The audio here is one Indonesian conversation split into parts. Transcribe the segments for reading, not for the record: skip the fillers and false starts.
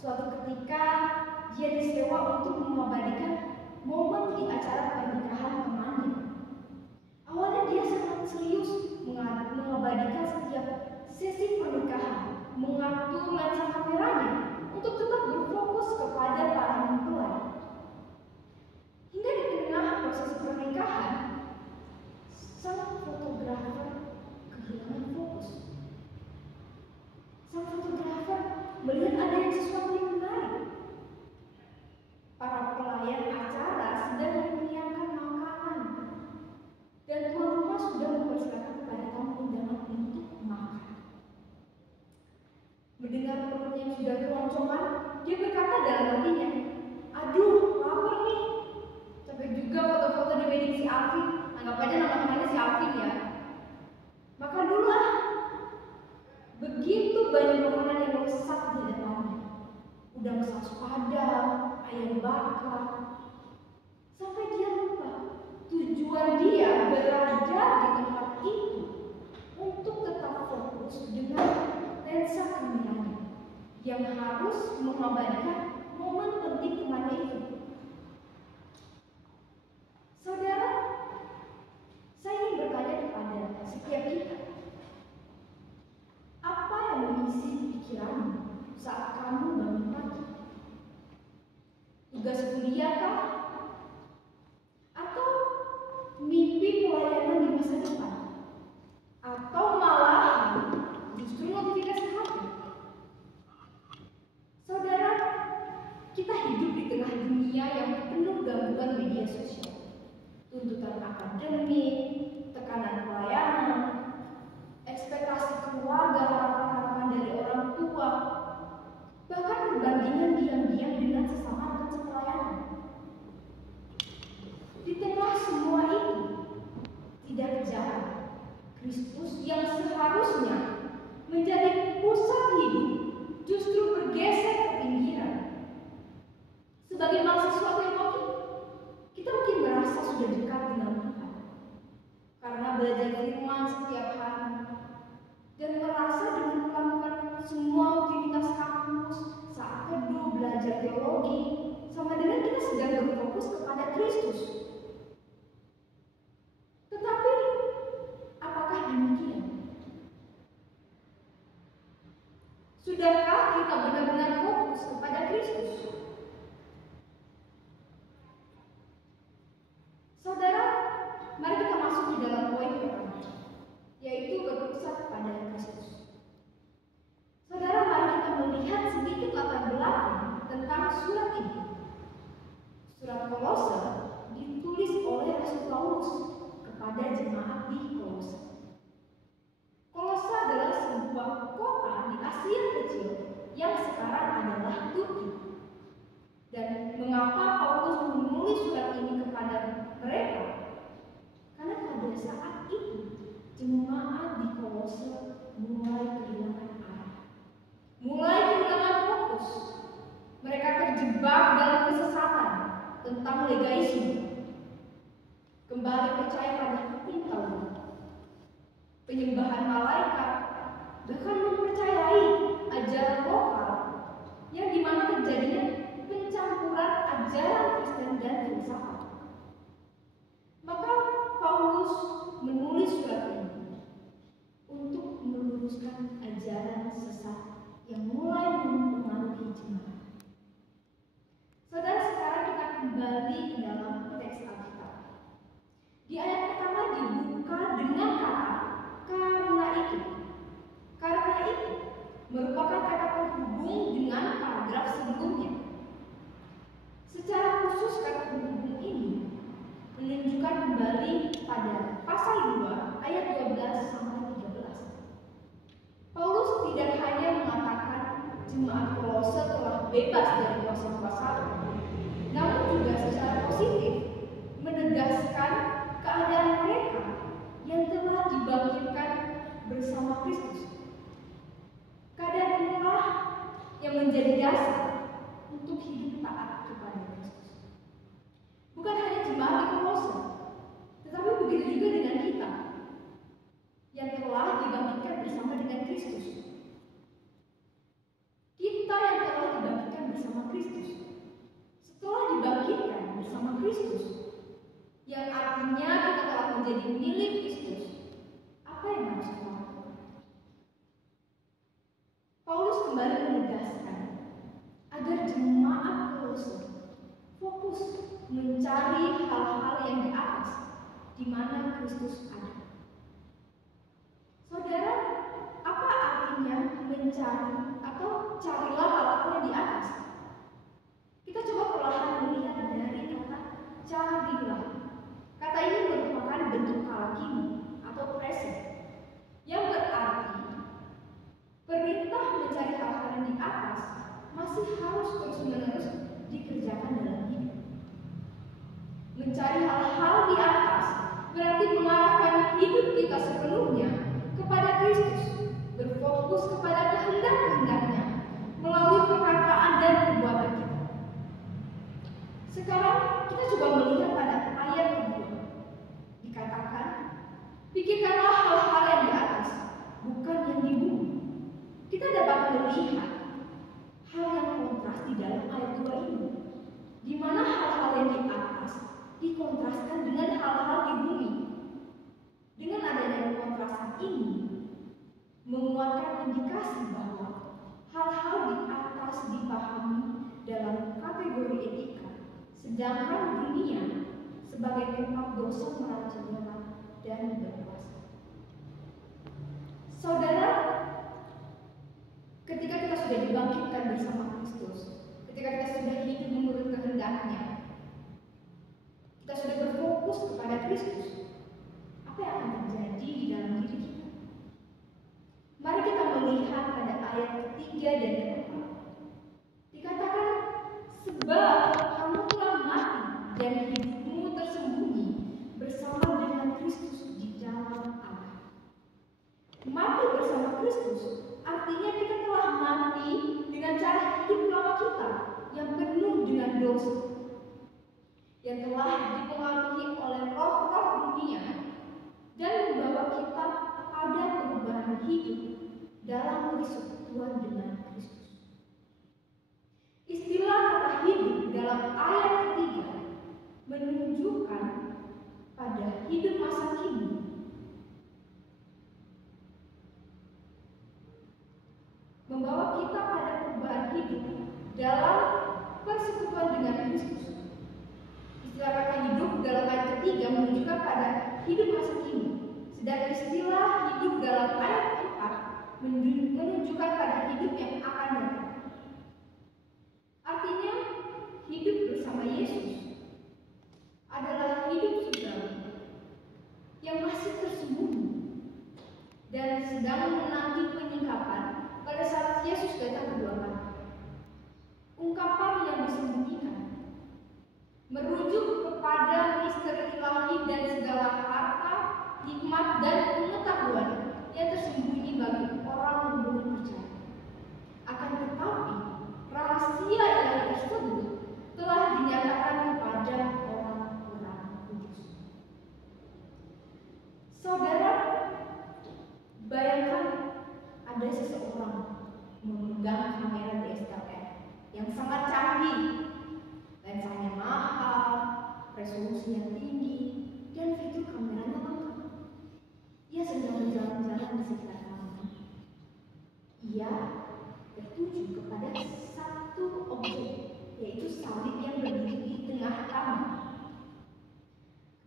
Suatu ketika dia disewa untuk mengabadikan momen di acara pernikahan temannya. Awalnya dia sangat serius mengabadikan setiap sesi pernikahan, mengatur lensa kameranya untuk tetap berfokus kepada para mempelai. Hingga di tengah proses pernikahan, sang fotografer kehilangan fokus. Sang fotografer melihat ada sesuatu yang menarik. Para pelayan acara sedang menyediakan makanan, dan tuan rumah sudah mempersilakan kepada tamu undangan untuk makan. Mendengar perutnya yang sudah keroncongan, dia berkata dalam hatinya, "Aduh, lapar nih. Capek juga foto-foto di wedding si Alvin. Anggap aja nama temannya si Alvin ya. Makan dulu lah." Begitu banyak makanan yang melesat di depannya. Udang saus padang, ayam bakar. Sampai dia lupa tujuan dia berada di tempat itu untuk tetap fokus dengan lensa kameranya yang harus mengabadikan momen penting temannya itu. Saudara, saya ingin bertanya kepada setiap kita, apa yang mengisi pikiranmu saat kamu bangun pagi? Tugas kuliah kah? Atau mimpi pelayanan di masa depan? Atau malah justru notifikasi HP? Saudara, kita hidup di tengah dunia yang penuh gangguan media sosial, tuntutan akademik, tekanan pelayanan, ekspektasi keluarga, harapan-harapan dari orang tua, bahkan perbandingan diam-diam dengan sesama rekan sepelayanan. Di tengah semua itu, tidak jarang Kristus yang seharusnya menjadi pusat hidup justru bergeser ke pinggiran. Sebagai mahasiswa teologi, kita mungkin merasa sudah dekat dengan Tuhan karena belajar firman setiap hari dan merasa dengan melakukan semua aktivitas kampus, saat teduh, belajar teologi, sama dengan kita sedang berfokus kepada Kristus. Tetapi apakah demikian? Sudahkah kita benar-benar fokus kepada Kristus? Saudara, mari kita masuk di dalam poin pertama, yaitu berpusat pada Kristus. Saudara, mari kita melihat sedikit latar belakang tentang surat ini. Surat Kolose ditulis oleh Rasul Paulus kepada jemaat di Kolose. Kolose adalah sebuah kota di Asia Kecil yang sekarang adalah Turki. Dan mengapa Paulus menulis surat ini kepada mereka? Karena pada saat itu jemaat di Kolose mulai kehilangan arah, mulai kehilangan fokus. Mereka terjebak dalam kesesatan tentang legaisme, kembali percaya pada kepintaran, penyembahan malaikat, bahkan mempercayai ajaran lokal yang dimana terjadinya pencampuran ajaran Kristen dan filsafat. Maka Paulus menulis surat ini untuk meluruskan ajaran sesat yang mulai mempengaruhi jemaat. Saudara, sekarang kita kembali ke dalam teks Alkitab. Di ayat pertama dibuka dengan kata "karena itu". Karena itu merupakan kata penghubung dengan paragraf sebelumnya. Secara khusus kata penghubung ini menunjukkan kembali pada pasal 2 ayat 12 sampai 13. Paulus tidak hanya mengatakan jemaat Kolose telah bebas dari kuasa-kuasa, namun juga secara positif menegaskan keadaan mereka yang telah dibangkitkan bersama Kristus. Keadaan inilah yang menjadi dasar untuk hidup taat kepada Kristus. Bukan hanya jemaat di Kolose, tetapi begitu juga dengan kita yang telah dibangkitkan bersama dengan Kristus. Kita yang telah dibangkitkan mencari hal-hal yang di atas, di mana Kristus ada. Saudara, apa artinya mencari atau carilah hal-hal yang di atas? Kita coba perlahan melihat dari kata carilah. Kata ini merupakan bentuk kala kini atau present, yang berarti perintah mencari hal-hal yang di atas masih harus terus-menerus dikerjakan dalam hidup. Mencari hal-hal di atas berarti mengarahkan hidup kita sepenuhnya kepada Kristus, berfokus kepada kehendak-kehendaknya melalui perkataan dan perbuatan kita. Sekarang kita coba melihat pada ayat kedua. Dikatakan, pikirkanlah hal-hal yang di atas, bukan yang di bumi. Kita dapat melihat hal yang kontras di dalam ayat 2 ini, di mana hal-hal yang di atas dikontraskan dengan hal-hal di bumi. Dengan adanya kontrasan ini menguatkan indikasi bahwa hal-hal di atas dipahami dalam kategori etika, sedangkan dunia sebagai tempat dosa merajalela dan berkuasa. Saudara, ketika kita sudah dibangkitkan bersama Kristus, ketika kita sudah hidup menurut kehendaknya, kita sudah berfokus kepada Kristus, apa yang akan terjadi di dalam diri kita? Mari kita melihat pada ayat ketiga dan keempat. Dikatakan, sebab kamu telah mati dan hidupmu tersembunyi bersama dengan Kristus di dalam Allah. Mati bersama Kristus artinya kita telah mati dengan cara hidup lama kita yang penuh dengan dosa, yang telah dipengaruhi oleh roh-roh dunia dan membawa kita pada perubahan hidup dalam persekutuan dengan Kristus. Istilah kata hidup dalam ayat ketiga menunjukkan pada hidup masa kini, membawa kita pada perubahan hidup dalam persekutuan dengan Kristus. Istilah kata hidup dalam ayat ketiga menunjukkan pada hidup masa kini, sedangkan istilah hidup dalam ayat 4 menunjukkan pada hidup yang akan datang. Artinya, hidup bersama Yesus adalah hidup surgawi yang masih tersembunyi dan sedang menanti penyingkapan pada saat Yesus datang kedua kali. Ungkapan yang disembunyikan merujuk kepada misteri ilahi dan segala harta, hikmat dan pengetahuan yang tersembunyi bagi orang yang belum percaya. Akan tetapi, rahasia ilahi tersebut telah dinyatakan kepada orang-orang kudus. Saudara, bayangkan ada seseorang memegang kamera DSLR yang sangat canggih, lensanya mahal, resolusinya tinggi, dan fitur kameranya lengkap. Ia sedang berjalan-jalan di sekitar taman. Ia tertuju kepada satu objek, yaitu salib yang berdiri di tengah taman.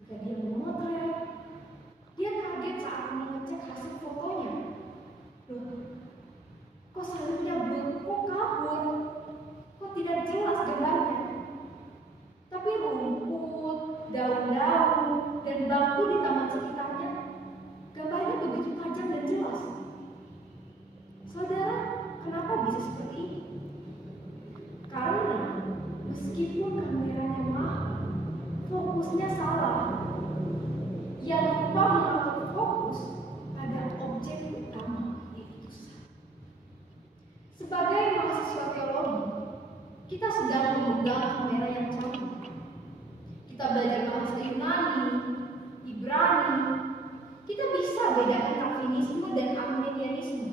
Ketika dia memotret, dia kaget saat mengecek hasil fotonya. Loh, kok salibnya kok kabur? Kok tidak jelas gambarnya? Tapi rumput, daun-daun, dan bangku di taman sekitarnya, gambarnya begitu tajam dan jelas. Saudara, kenapa bisa seperti ini? Karena meskipun kameranya mahal, fokusnya salah. Ia lupa mengatur fokus pada objek utama, yaitu salib. Sebagai mahasiswa teologi, kita sedang memegang kamera yang canggih. Kita belajar bahasa Yunani, Ibrani. Kita bisa bedakan Calvinisme dan Arminianisme.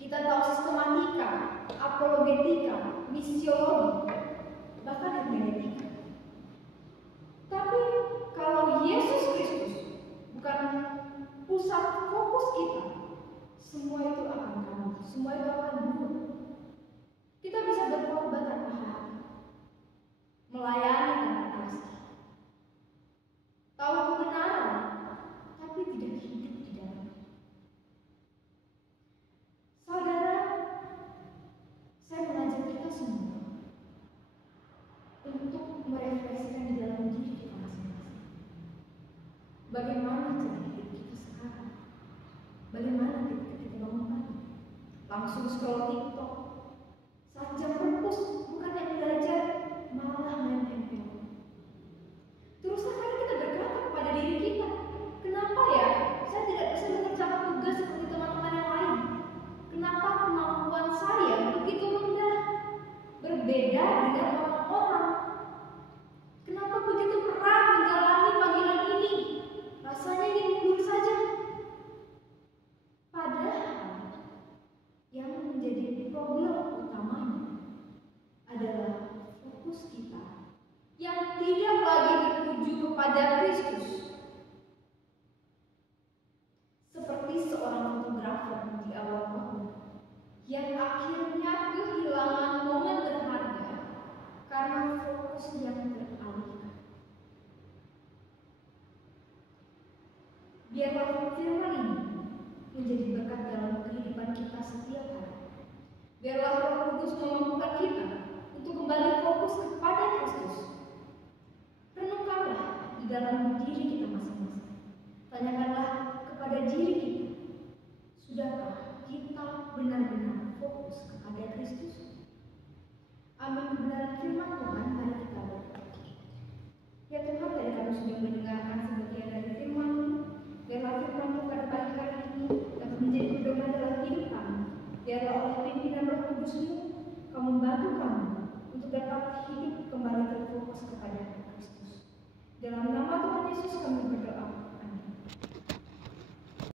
Kita tahu sistematika, apologetika, misiologi, bahkan hermeneutika. Tapi kalau Yesus Kristus bukan pusat fokus kita, semua itu akan kabur, semua itu akan buruk. Kita bisa berkorban tanpa hati, melayani tanpa kasih, langsung scroll TikTok. Saat jam perpus, bukannya belajar, malah main handphone. Teruslah kali kita berkata kepada diri kita, kenapa ya saya tidak bisa mengerjakan tugas seperti teman-teman yang lain? Kenapa kemampuan saya begitu rendah, berbeda dengan orang-orang? Kenapa begitu berat menjalani panggilan ini? Rasanya ingin mundur saja. Padahal yang menjadi problem utamanya adalah fokus kita yang tidak lagi tertuju kepada Kristus. Seperti seorang fotografer di awal tahun yang akhirnya kehilangan momen berharga karena fokus yang teralihkan. Biarlah firman ini menjadi berkat dalam kehidupan kita setiap hari. Biarlah Roh Kudus memampukan kita untuk kembali fokus kepada Kristus. Renungkanlah di dalam diri kita masing-masing. Tanyakanlah kepada diri kita, sudahkah kita benar-benar fokus kepada Kristus? Amin. Kebenaran firman Tuhan, mari kita berdoa. Ya Tuhan, tadi kami sudah mendengarkan sebagian dari firman. Biarlah firman-Mu pada pagi hari ini dapat menjadi pedoman dalam hidup kami. Biarlah oleh pimpinan Roh Kudus-Mu, Kau membantu kami untuk dapat hidup kembali terfokus kepada Kristus. Dalam nama Tuhan Yesus kami berdoa.